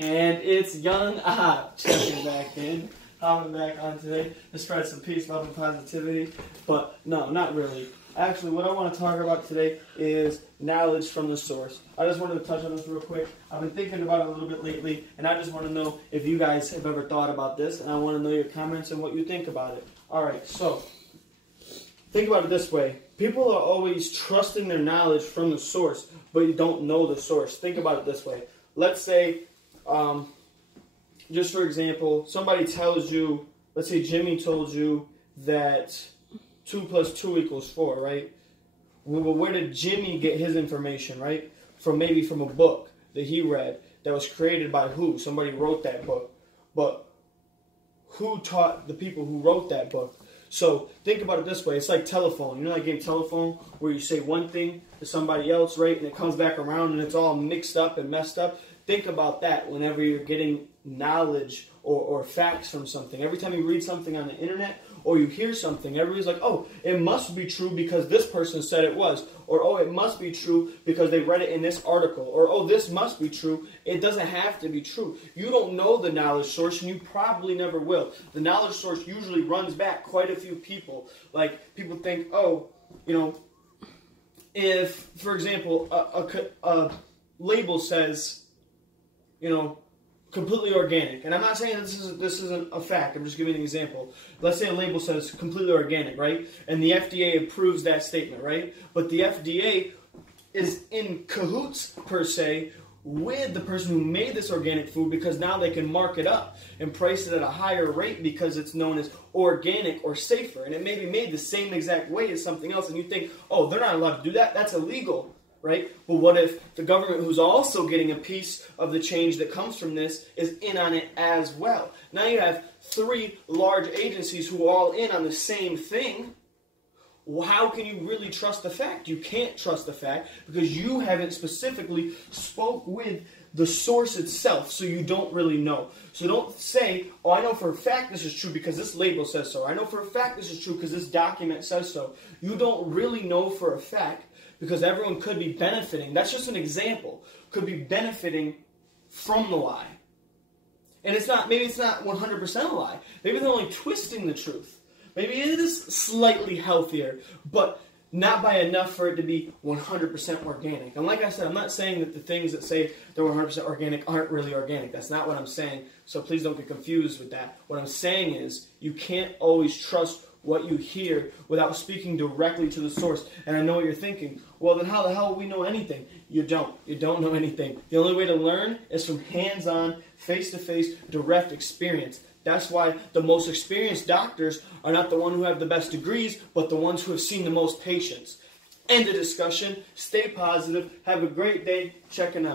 And it's Young Ah checking back in. Hopping back on today to spread some peace, love, and positivity. But no, not really. Actually, what I want to talk about today is knowledge from the source. I just wanted to touch on this real quick. I've been thinking about it a little bit lately, and I just want to know if you guys have ever thought about this, and I want to know your comments and what you think about it. Alright, so think about it this way. People are always trusting their knowledge from the source, but you don't know the source. Think about it this way. Let's say, just for example, somebody tells you, let's say Jimmy told you that 2 + 2 = 4, right? Well, where did Jimmy get his information, right? Maybe from a book that he read that was created by who? Somebody wrote that book. But who taught the people who wrote that book? So think about it this way. It's like telephone. You know that game Telephone where you say one thing to somebody else, right? And it comes back around and it's all mixed up and messed up. Think about that whenever you're getting knowledge or facts from something. Every time you read something on the internet or you hear something, everybody's like, oh, it must be true because this person said it was. Or, oh, it must be true because they read it in this article. Or, oh, this must be true. It doesn't have to be true. You don't know the knowledge source, and you probably never will. The knowledge source usually runs back quite a few people. Like, people think, oh, you know, if, for example, a label says, you know, completely organic. And I'm not saying this isn't a fact. I'm just giving an example. Let's say a label says completely organic, right? And the FDA approves that statement, right? But the FDA is in cahoots, per se, with the person who made this organic food because now they can mark it up and price it at a higher rate because it's known as organic or safer. And it may be made the same exact way as something else. And you think, oh, they're not allowed to do that? That's illegal. Right? But what if the government, who's also getting a piece of the change that comes from this, is in on it as well? Now you have 3 large agencies who are all in on the same thing. Well, how can you really trust the fact? You can't trust the fact because you haven't specifically spoke with the source itself, so you don't really know. So don't say, oh, I know for a fact this is true because this label says so. I know for a fact this is true because this document says so. You don't really know for a fact, because everyone could be benefiting. That's just an example. Could be benefiting from the lie. And it's not, maybe it's not 100% a lie. Maybe they're only twisting the truth. Maybe it is slightly healthier, but not by enough for it to be 100% organic. And like I said, I'm not saying that the things that say they're 100% organic aren't really organic. That's not what I'm saying. So please don't get confused with that. What I'm saying is you can't always trust what you hear without speaking directly to the source. And I know what you're thinking. Well, then how the hell will we know anything? You don't. You don't know anything. The only way to learn is from hands-on, face-to-face, direct experience. That's why the most experienced doctors are not the ones who have the best degrees, but the ones who have seen the most patients. End of discussion. Stay positive. Have a great day. Checking out.